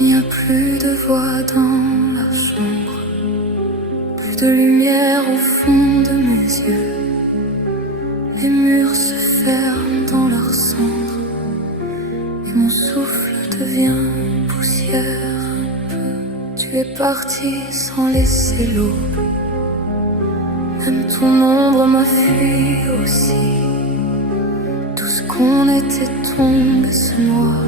Il n'y a plus de voix dans la chambre, plus de lumière au fond de mes yeux. Les murs se ferment dans leur cendre et mon souffle devient poussière un peu. Tu es parti sans laisser l'aube, même ton ombre m'a fui aussi. Tout ce qu'on était tombe et se noie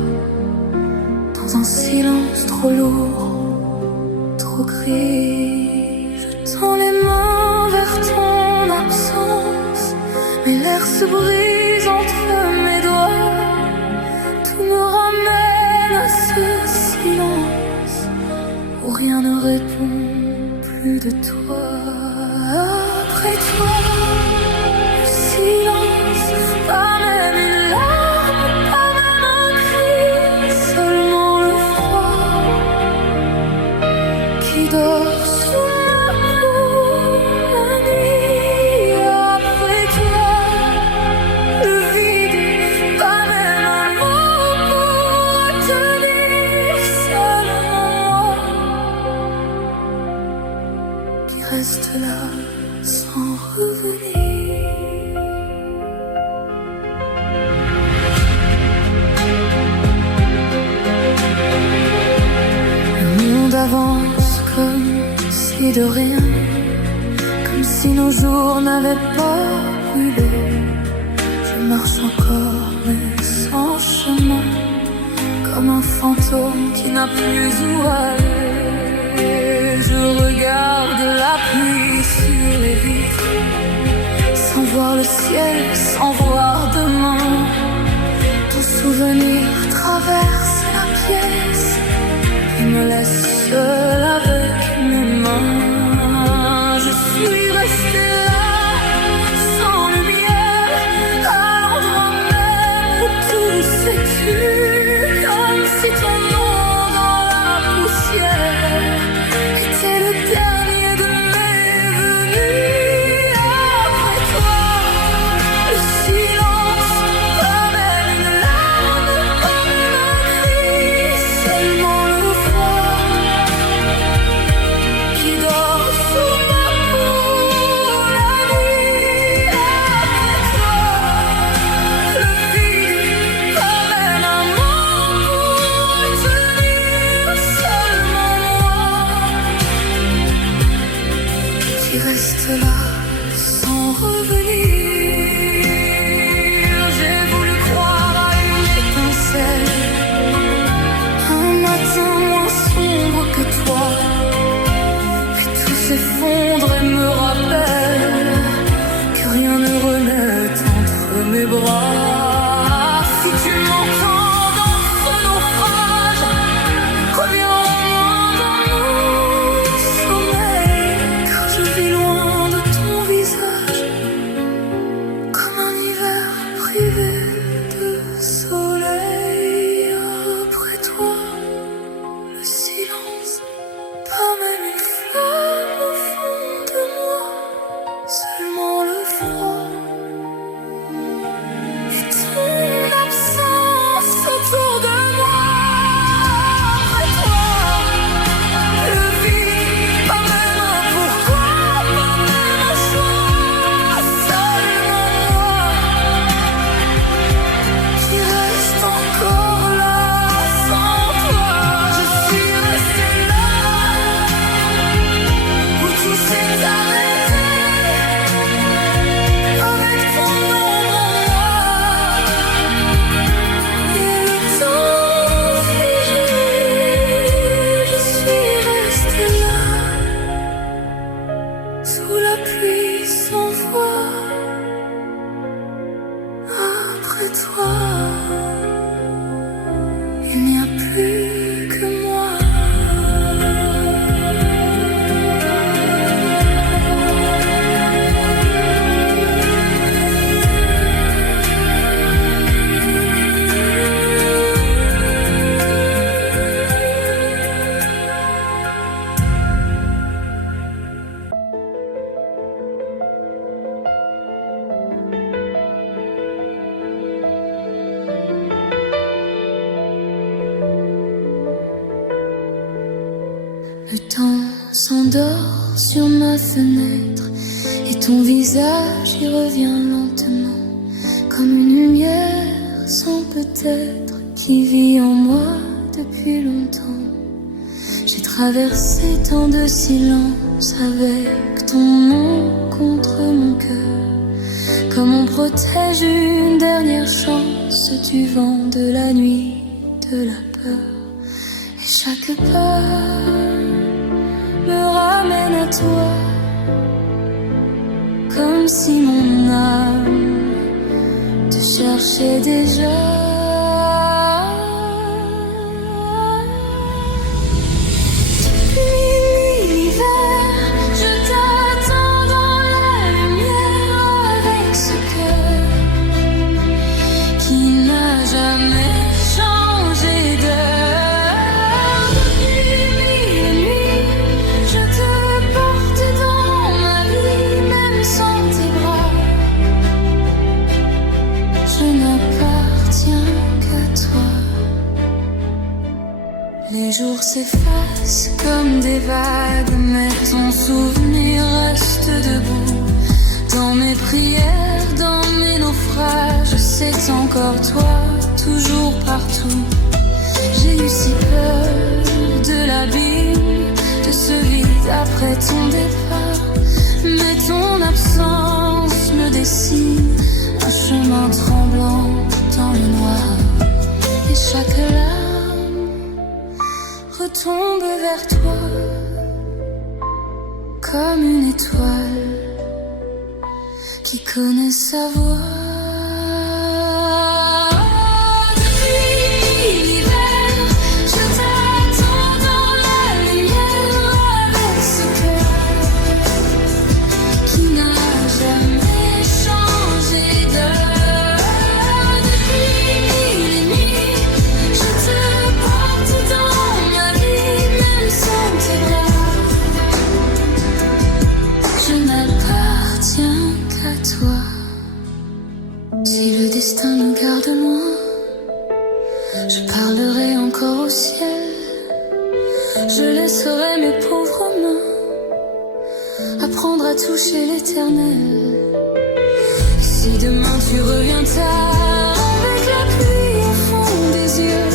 dans un silence trop lourd, trop gris. Je tends les mains vers ton absence, mais l'air se brise entre mes doigts. Tout me ramène à ce silence où rien ne répond plus de toi. Après toi, le silence, pas même une larme, pas même un cri, seulement le froid qui dort sous ma peau la nuit. Après toi, le vide, pas même un mot pour tenir, seulement moi qui reste là sans revenir. Le monde avance comme si de rien, comme si nos jours n'avaient pas brûlé. Je marche encore mais sans chemin, comme un fantôme qui n'a plus où aller. Je regarde la pluie sur les vitres, sans voir le ciel, sans voir demain. Ton souvenir traverse la pièce et me laisse seul avec mes mains. Je suis restée là, sans lumière, à l'endroit même où tout s'est tu, comme si ton nom dans la poussière était le dernier de mes venus. Après toi, le silence, pas même une larme, pas même un cri, seulement le froid qui dort sous ma peau la nuit. Après toi, le vide, pas même un mot pour tenir, seulement moi qui reste là sans revenir. J'ai voulu croire à une étincelle, un matin moins sombre que toi, puis tout s'effondre et me rappelle que rien ne renaît entre mes bras. Si tu m'entends dans ce naufrage, reviens au moins dans mon sommeil, car je vis loin de ton visage, comme un hiver privé de soleil. Après toi, le silence, pas même une flamme au fond de moi, seulement le froid. Et Le temps s'endort sur ma fenêtre et ton visage y revient lentement, comme une lumière sans peut-être qui vit en moi depuis longtemps. J'ai traversé tant de silence avec ton nom contre mon cœur, comme on protège une dernière chance du vent, de la nuit, de la peur. Et chaque pas me ramène à toi, comme si mon âme te cherchait déjà. Depuis l'hiver, je t'attends dans la lumière avec ce cœur qui n'a jamais changé d'heure. Depuis mille nuits, je te porte dans ma vie, même sans tes bras. Je n'appartiens qu'à toi. Les jours s'effacent comme des vagues, mais ton souvenir reste debout. Dans mes prières, dans mes naufrages, c'est encore toi, toujours partout. J'ai eu si peur de l'abîme, de ce vide après ton départ, mais ton absence me dessine un chemin tremblant dans le noir. Et chaque larme retombe vers toi comme une étoile qui connaît sa voix. Depuis l'hiver, je t'attends dans la lumière avec ce cœur qui n'a jamais changé d'heure. Depuis mille nuits, je te porte dans ma vie, même sans tes bras. Je n'appartiens qu'à toi. Si le destin nous garde loin, je parlerai encore au ciel. Je laisserai mes pauvres mains apprendre à toucher l'éternel. Si demain tu reviens tard avec la pluie au fond des yeux,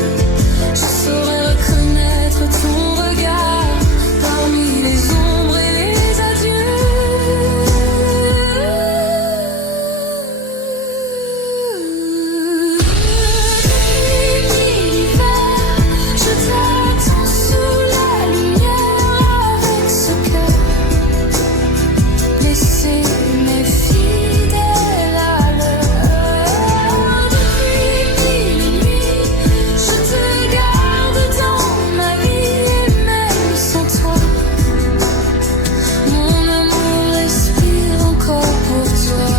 je saurai reconnaître ton regard parmi les ombres et les adieux. Depuis l'hiver, je t'attends sous la lumière avec ce cœur blessé mais fidèle à l'heure. Depuis mille nuits, je te garde dans ma vie, et même sans toi, mon amour respire encore pour toi.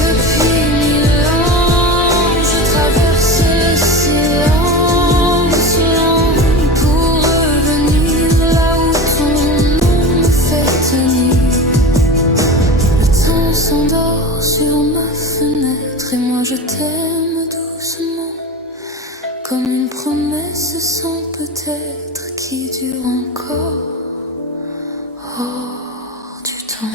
Depuis mille ans, je traverse l'océan pour revenir là où ton nom me fait tenir. Le temps s'endort sur ma fenêtre et moi je t'aime doucement, comme une promesse sans peut-être qui dure encore hors du temps.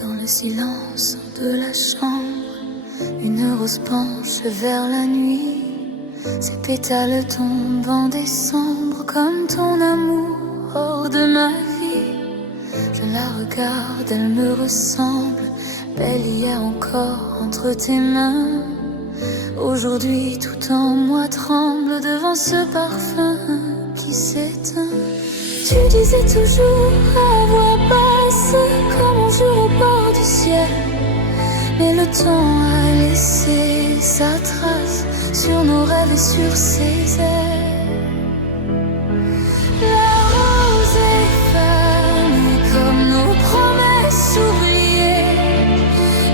Dans le silence de la chambre, une rose penche vers la nuit. Ses pétales tombent en décembre comme ton amour hors de ma vie. Je la regarde, elle me ressemble, belle hier encore entre tes mains. Aujourd'hui tout en moi tremble devant ce parfum qui s'éteint. Tu disais toujours à voix basse comment jour au bord du ciel. Mais le temps a laissé sa trace sur nos rêves et sur ses ailes. La rose est fanée comme nos promesses oubliées.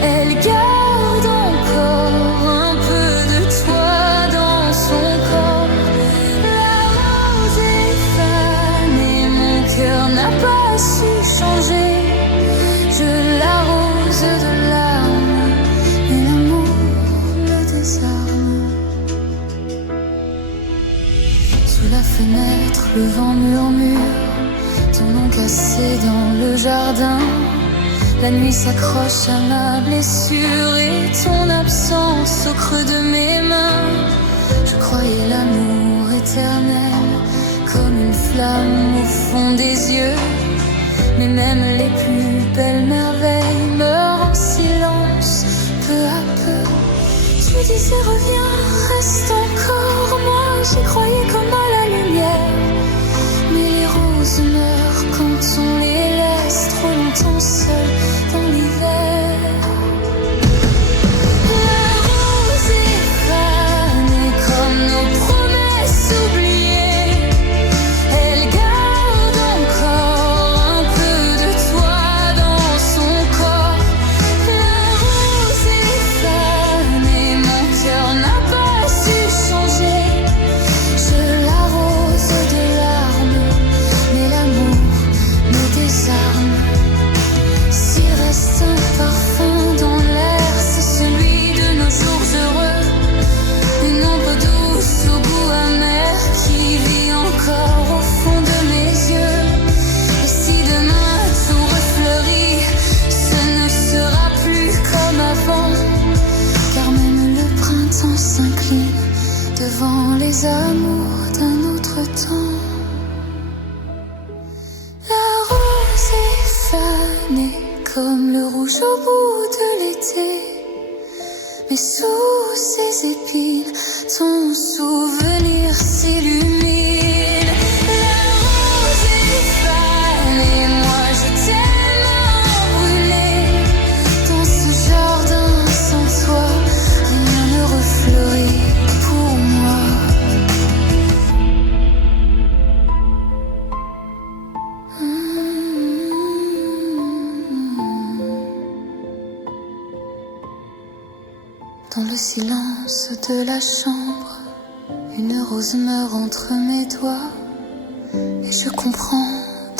Elle garde encore un peu de toi dans son corps. La rose est fanée, mon cœur n'a pas su changer. Je l'arrose de larmes et l'amour me désarme. Sous la fenêtre, le vent murmure ton nom cassé dans le jardin. La nuit s'accroche à ma blessure et ton absence au creux de mes mains. Je croyais l'amour éternel comme une flamme au fond des yeux. Mais même les plus belles merveilles meurent en silence, peu à peu. Tu disais reviens, reste encore. Moi j'y croyais comme à la lumière. Mais les roses meurent quand on les laisse trop longtemps seules dans l'hiver. La rose est fanée comme nos promesses oubliées. Elle garde encore un peu de toi dans son corps. La rose est fanée, mon cœur n'a pas su changer. Je l'arrose de larmes, mais l'amour me désarme. S'il reste un parfum dans l'air, c'est celui de nos jours heureux. Une ombre douce au goût amer qui vit encore au fond de mes yeux. Et si demain tout refleurit, ce ne sera plus comme avant. Car même le printemps s'incline devant les amours d'un autre temps. La rose est fanée comme le rouge au bout de l'été. Mais sous ses épines, ton souvenir s'illumine. La rose est fanée, moi je t'aime brûlé. Dans ce jardin sans toi, rien ne refleurit pour moi. Dans le silence de la chambre, une rose meurt entre mes doigts. Et je comprends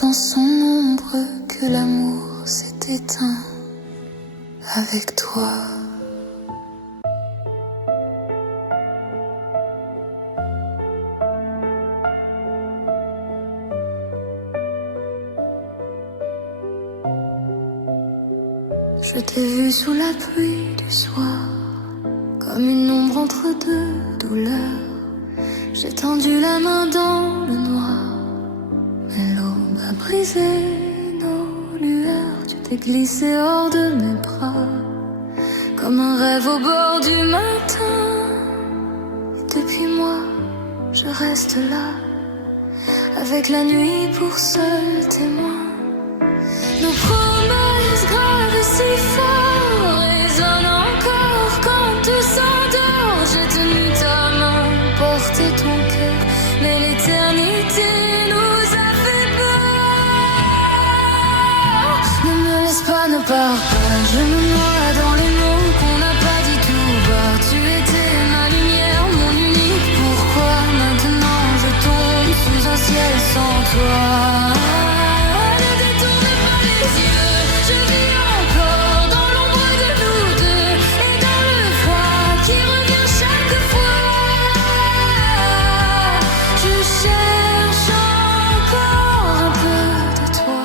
dans son ombre que l'amour s'est éteint avec toi. Je t'ai vu sous la pluie du soir, comme une ombre entre deux douleurs. J'ai tendu la main dans le noir, mais l'aube a brisé nos lueurs. Tu t'es glissé hors de mes bras, comme un rêve au bord du matin. Et depuis moi, je reste là, avec la nuit pour seul témoin. Nos promesses graves et si fort résonnent encore quand tout s'endort. J'ai tenu ta main, porté ton cœur, mais l'éternité nous a fait peur. Ne me laisse pas, ne pars pas, je me noie dans les mots qu'on n'a pas dit tout bas. Tu étais ma lumière, mon unique. Pourquoi maintenant je tombe sous un ciel sans toi? Je vis encore dans l'ombre de nous deux et dans le froid qui revient chaque fois. Je cherche encore un peu de toi.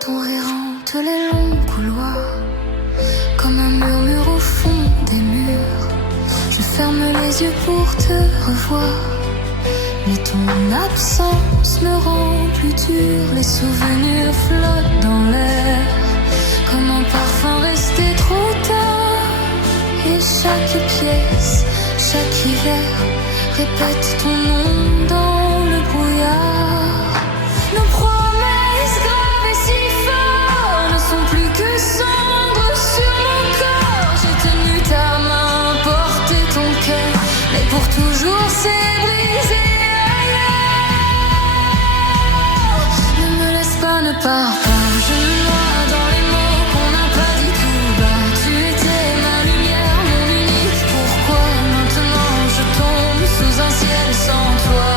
Ton rire hante les longs couloirs, comme un murmure au fond des murs. Je ferme les yeux pour te revoir, mais ton absence me rend plus dur. Les souvenirs flottent dans l'air, comme un parfum resté trop tard. Et chaque pièce, chaque hiver, répète ton nom dans le brouillard. Nos promesses graves et si fortes s'est brisé ailleurs. Ne me laisse pas, ne pars pas. Je me noie dans les mots qu'on n'a pas dit tout bas. Tu étais ma lumière, mon unique. Pourquoi maintenant je tombe sous un ciel sans toi?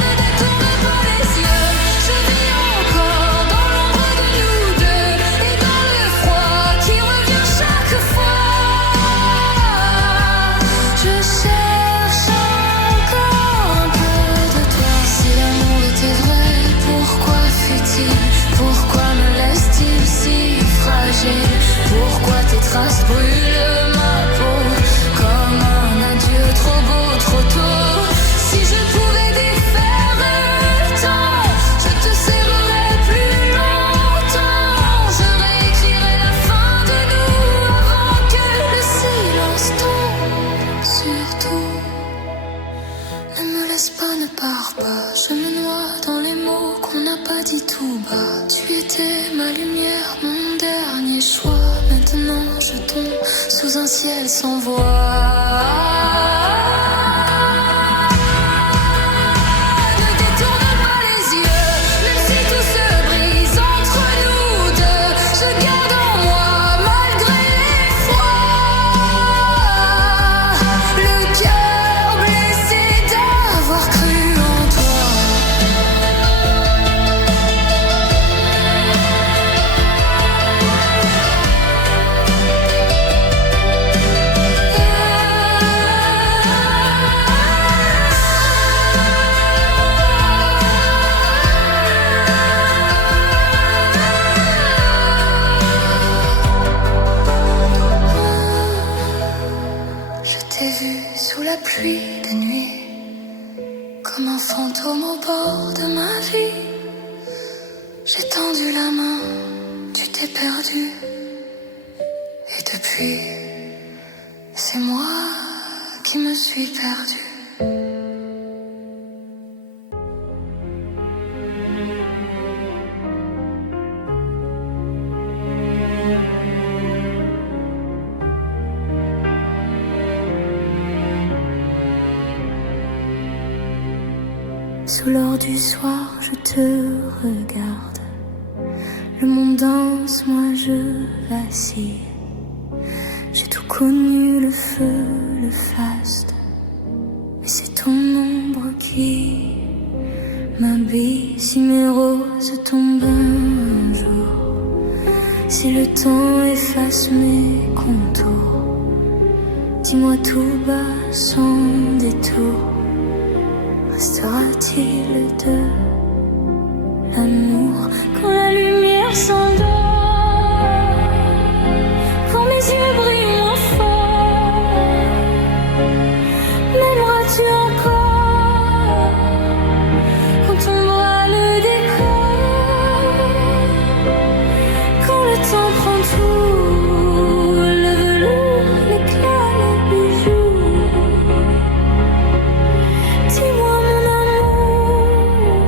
Ne détourne pas les yeux. Je vis encore dans l'ombre de nous deux et dans le froid qui revient chaque fois. Je cherche encore un peu de toi. Si l'amour était vrai, pourquoi fut-il? Pourquoi me laisse-t-il si fragile? Pourquoi tes traces brûlent ma peau comme un adieu trop beau, trop tôt? Si je pouvais défaire le temps, je te serrerais plus longtemps. Je réécrirais la fin de nous avant que le silence tombe. Surtout, ne me laisse pas, ne pars pas. Je me noie dans les mots qu'on n'a pas dit tout bas. Tu étais ma lumière, mon dernier choix. Maintenant je tombe sous un ciel sans voix. Ne détourne pas les yeux, même si tout se brise entre nous deux. Je garde en moi malgré l'effroi le cœur blessé d'avoir cru en toi. Je t'ai vu sous la pluie de nuit, comme un fantôme au bord de ma vie. J'ai tendu la main, tu t'es perdu. Et depuis, c'est moi qui me suis perdue. Sous l'or du soir, je te regarde. Le monde danse, moi je vacille. J'ai tout connu, le feu, le faste. Mais c'est ton ombre qui m'habille. Si mes roses tombent un jour, si le temps efface mes contours, dis-moi tout bas sans détour. Restera-t-il de l'amour quand la lumière s'endort, quand mes yeux brillent moins fort? M'aimeras-tu encore quand tombera le décor, quand le temps prend tout, le velours, l'éclat, les bijoux? Dis-moi mon amour,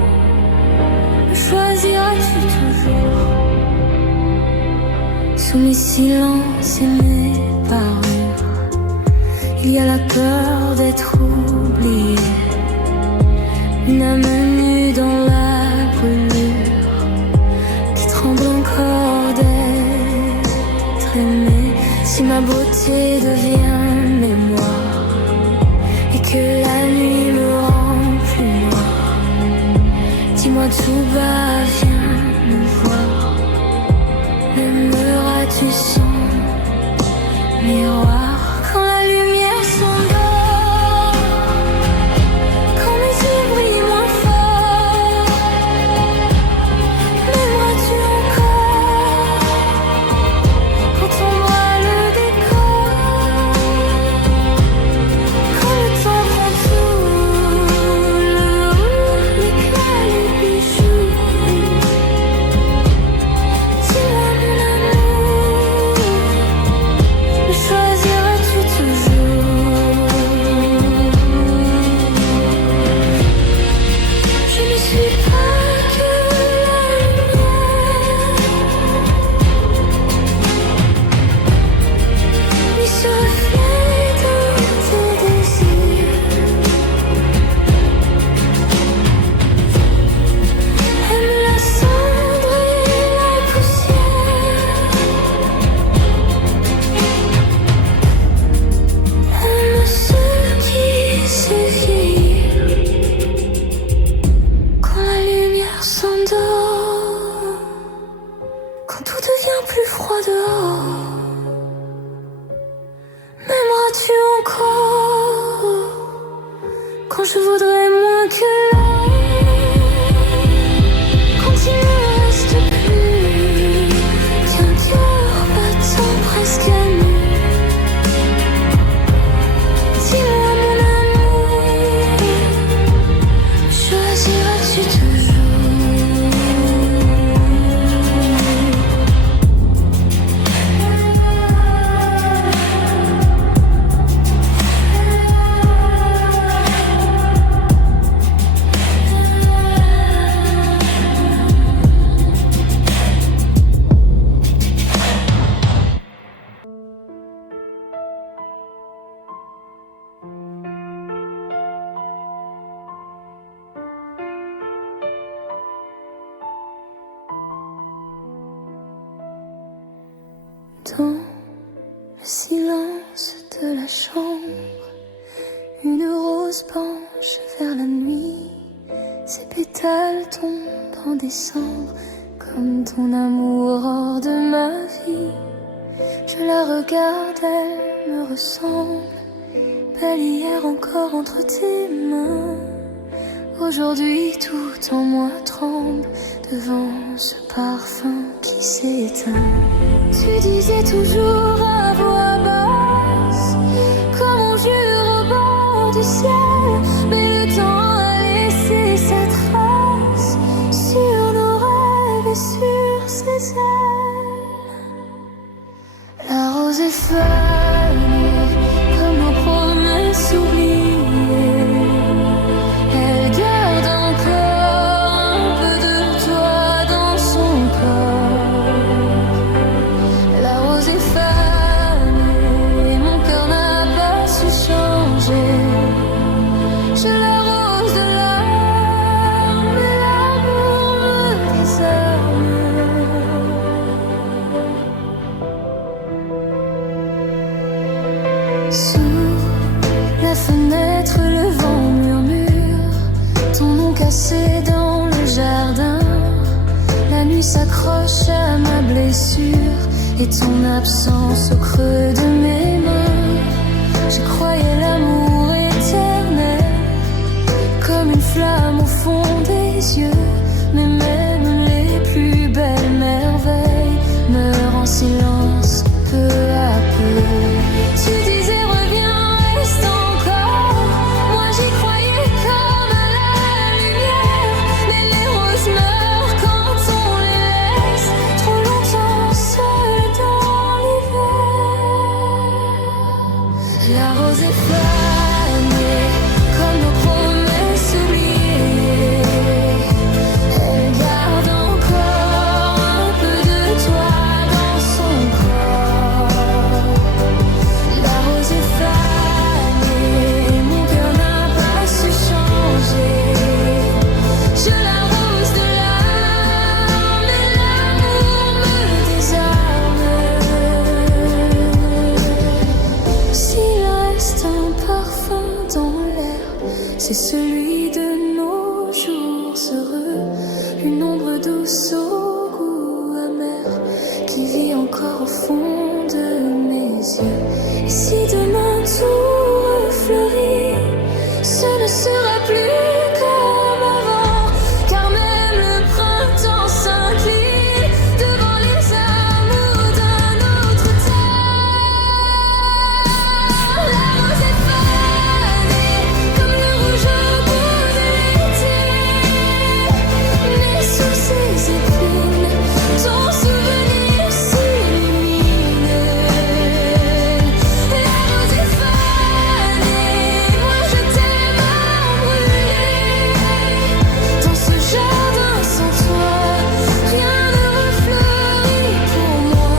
choisiras-tu toujours? Sous mes silences et mes parures, il y a la peur d'être oublié. Une âme nue dans la brûlure qui tremble encore d'être aimée. Si ma beauté devient mémoire et que la nuit me rend plus noir, dis-moi tout bas, viens me voir. M'aimeras-tu sans miroir quand la lumière s'endort, quand mes yeux brillent moins fort? M'aimeras-tu encore quand tombera le décor, quand le temps prend tout, le rouge, l'éclat, les bijoux? Dis-moi mon amour, choisir Dans le silence de la chambre, une rose penche vers la nuit. Ses pétales tombent en décembre, comme ton amour hors de ma vie. Je la regarde, elle me ressemble, belle hier encore entre tes mains. Aujourd'hui tout en moi tremble devant ce parfum qui s'éteint. Tu disais toujours à voix basse, comme on jure au bord du ciel, mais le temps a laissé sa trace sur nos rêves et sur ses ailes. La rose est fanée comme nos promesses oubliées. Elle garde encore un peu de toi dans son corps. La rose est fanée, mon cœur n'a pas su changer. Je l'arrose de larmes, mais l'amour me désarme. Sous la fenêtre, le vent murmure ton nom cassé dans le jardin. La nuit s'accroche à ma blessure et ton absence au creux de mes mains. Je croyais l'amour éternel, comme une flamme au fond des yeux. Mais même les plus belles merveilles meurent en silence peu à peu. Tu disais reviens, reste encore. Moi j'y croyais comme à la lumière. Mais les roses meurent quand on les laisse trop longtemps seules dans l'hiver. La rose est fanée comme nos promesses oubliées. Elle garde encore un peu de toi dans son corps. La rose est fanée, mon cœur n'a pas su changer. Je l'arrose de larmes, mais l'amour me désarme. S'il reste un parfum dans l'air, c'est celui de nos jours heureux. Une ombre douce au goût amer qui vit encore au fond de mes yeux. Et si demain tout refleurit, ce ne sera plus comme avant, car même le printemps s'incline devant les amours d'un autre temps. La rose est fanée comme le rouge au bout de l'été. Mais sous ses épines, ton souvenir s'illumine. La rose est fanée, moi je t'aime à brûler. Dans ce jardin sans toi, rien ne refleurit pour moi.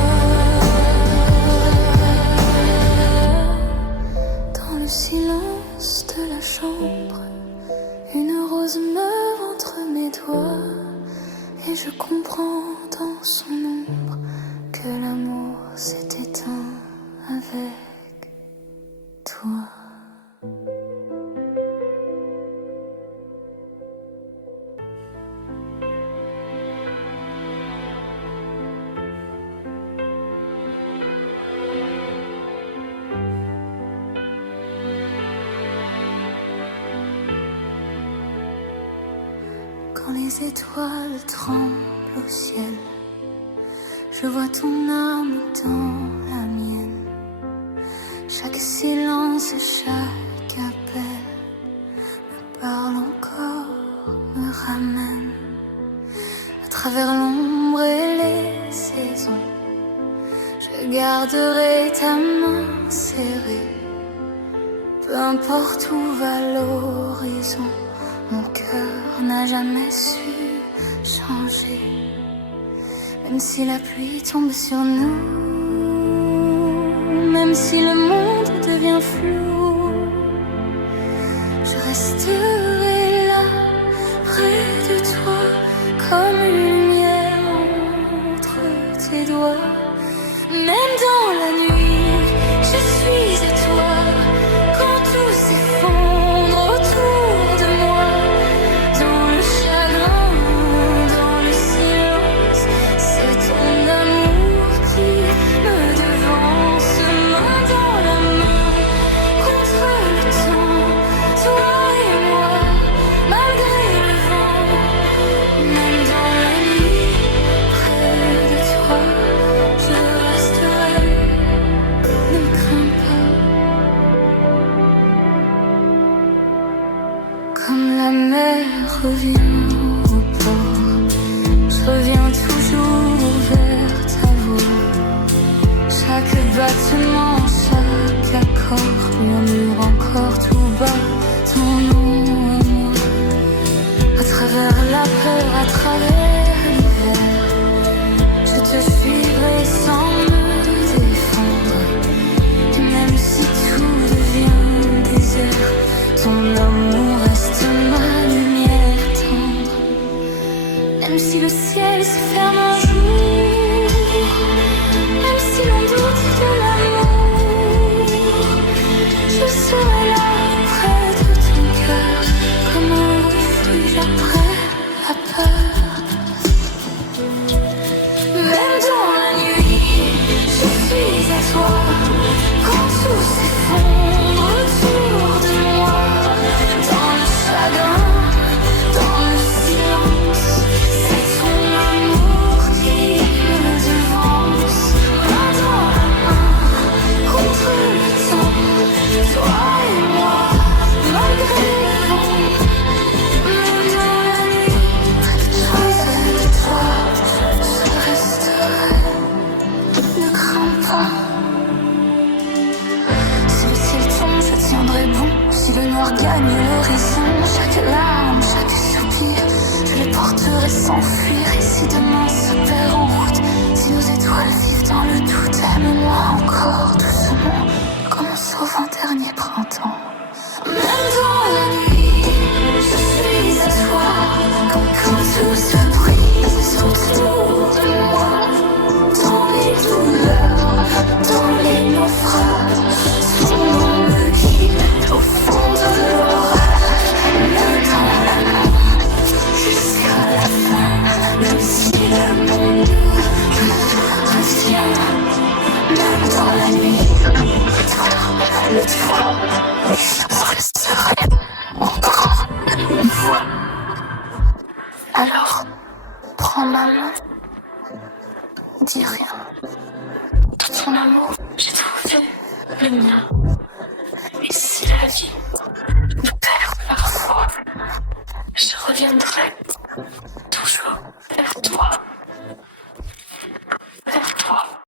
Dans le silence de la chambre, une rose meurt entre mes doigts. Et je comprends dans son ombre que l'amour s'est éteint avec toi. Quand les étoiles tremblent au ciel, je vois ton âme dans la mienne. Chaque silence et chaque appel me parle encore, me ramène à travers l'ombre et les saisons. Je garderai ta main serrée, peu importe où va l'horizon. Mon cœur n'a jamais su changer, même si la pluie tombe sur nous, même si le monde devient flou. Je resterai là, près de toi, comme une lumière entre tes doigts. Même ciel se ferme un jour, même si l'on doute de l'amour, je serai là près de ton cœur, comme un refuge après la peur. Même dans la nuit, je suis à toi, quand tout s'effondre autour de moi, dans le chagrin, dans le silence, c'est ton amour qui me devance. Main dans la main, contre le temps, toi et moi, malgré le vent. Même dans la nuit, près de toi, je resterai. Ne crains pas. Si le ciel tombe, je tiendrai bon. Si le noir gagne l'horizon, chaque larme, chaque soupir, je les porterai sans fuir. Et si demain se perd en route, si nos étoiles vivent dans le doute, aime-moi encore doucement, comme on sauve un dernier printemps. Même dans la nuit, je suis à toi, quand tout se brise autour de moi, dans les douleurs, dans les naufrages, son nom me guide au fond de l'orage. Même dans la nuit, jusqu'à la fin, même si le monde revient. Même dans la nuit, le toit, je resterai encore une fois. Alors, prends ma main, dis rien. Tout ton amour, j'ai trouvé le mien. Et si la vie nous perd parfois, je reviendrai